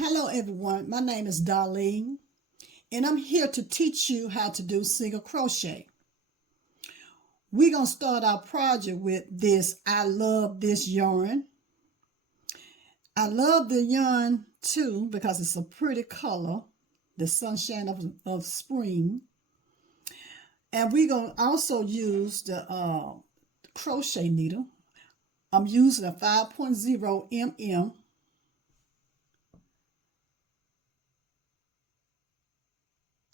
Hello everyone, my name is Darlene and I'm here to teach you how to do single crochet. We're going to start our project with this I love this yarn. I love the yarn too because it's a pretty color, the sunshine of spring. And we're going to also use the crochet needle. I'm using a 5.0 mm.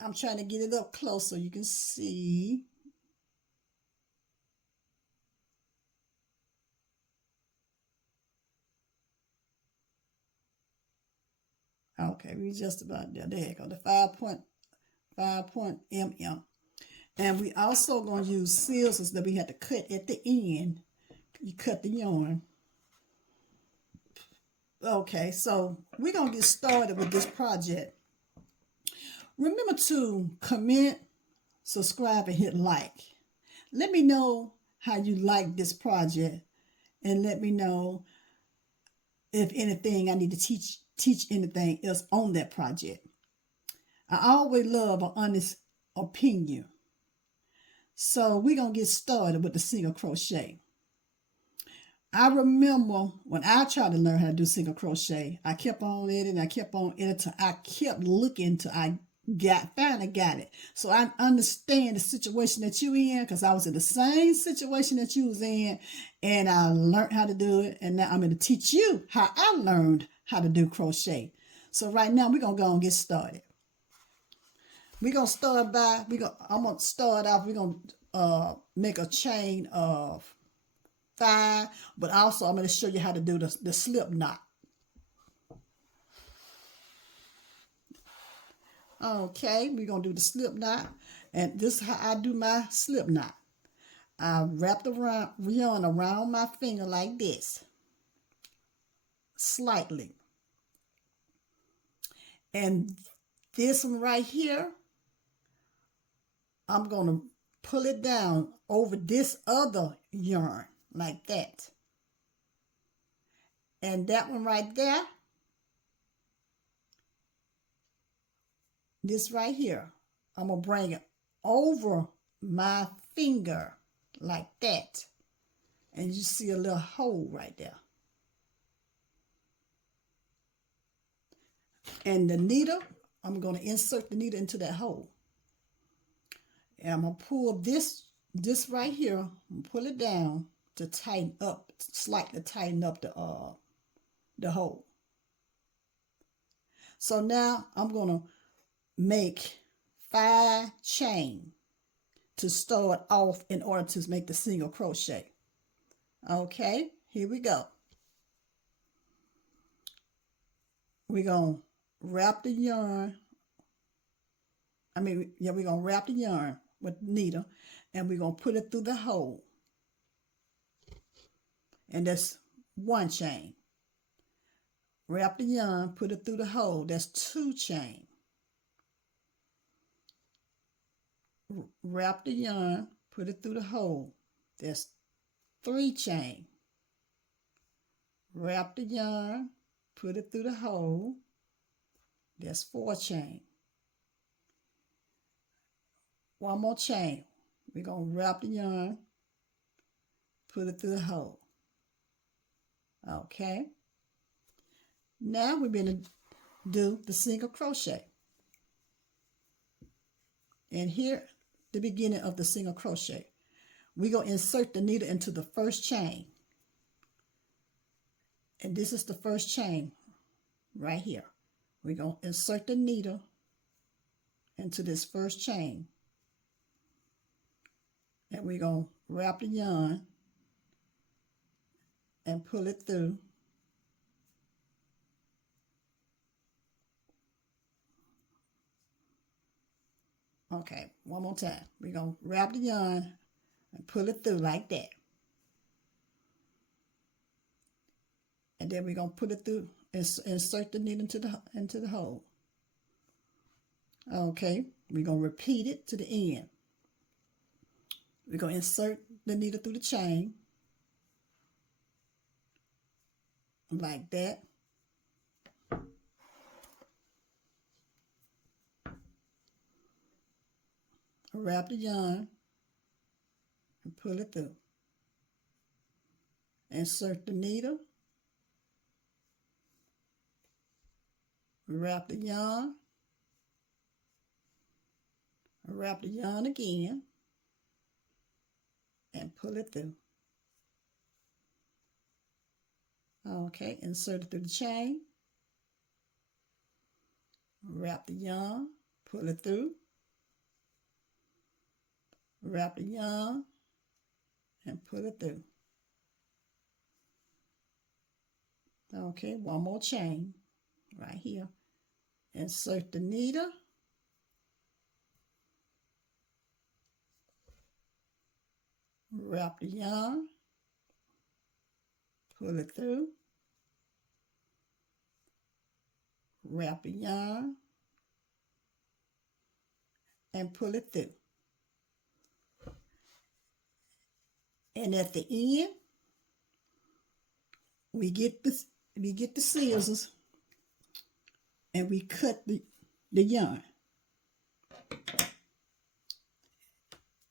I'm trying to get it up close so you can see. Okay, we just about there. There you go, the 5.5 mm. And we also going to use scissors that we had to cut at the end. You cut the yarn. Okay, so we're going to get started with this project. Remember to comment, subscribe, and hit like. Let me know how you like this project, and let me know if anything I need to teach anything else on that project. I always love an honest opinion. So we're going to get started with the single crochet. I remember when I tried to learn how to do single crochet, I kept on editing, I kept looking till I finally got it. So I understand the situation that you in, because I was in the same situation that you was in, and I learned how to do it, and now I'm going to teach you how I learned how to do crochet. So right now we're going to go and get started. We're going to start by, I'm going to start off, we're going to make a chain of 5, but also I'm going to show you how to do the slip knot. Okay, we're going to do the slip knot, and this is how I do my slip knot. I wrap the yarn around my finger like this, slightly. And this one right here, I'm going to pull it down over this other yarn like that. And that one right there, this right here, I'm going to bring it over my finger like that. And you see a little hole right there. And the needle, I'm going to insert the needle into that hole. And I'm going to pull this right here, and pull it down to tighten up, slightly tighten up the hole. So now I'm going to make 5 chain to start off in order to make the single crochet. Okay, here we go. We're going to wrap the yarn. We're going to wrap the yarn with the needle, and we're going to put it through the hole. And that's 1 chain. Wrap the yarn, put it through the hole. That's 2 chain. Wrap the yarn, put it through the hole. That's 3 chain. Wrap the yarn, put it through the hole. That's 4 chain. 1 more chain. We're going to wrap the yarn, put it through the hole. Okay. Now we're going to do the single crochet. And here, the beginning of the single crochet. We're going to insert the needle into the first chain. And this is the first chain right here. We're going to insert the needle into this first chain. And we're going to wrap the yarn and pull it through. Okay, one more time. We're going to wrap the yarn and pull it through like that. And then we're going to put it through and insert the needle into the hole. Okay, we're going to repeat it to the end. We're going to insert the needle through the chain like that. wrap the yarn and pull it through. Insert the needle, wrap the yarn, wrap the yarn again, and pull it through. Okay, insert it through the chain, wrap the yarn, pull it through, wrap the yarn, and pull it through. Okay, one more chain right here. Insert the needle, wrap the yarn, pull it through, wrap the yarn, and pull it through. And at the end, we get the scissors and we cut the yarn.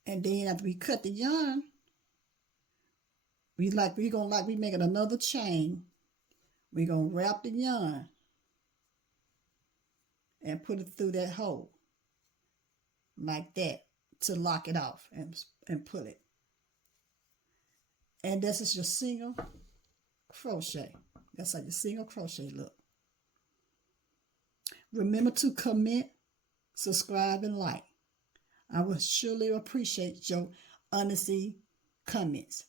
And then after we cut the yarn, we making another chain. We're gonna wrap the yarn and put it through that hole like that to lock it off and pull it. And this is your single crochet. That's how your single crochet look. Remember to comment, subscribe, and like. I will surely appreciate your honesty comments.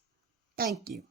Thank you.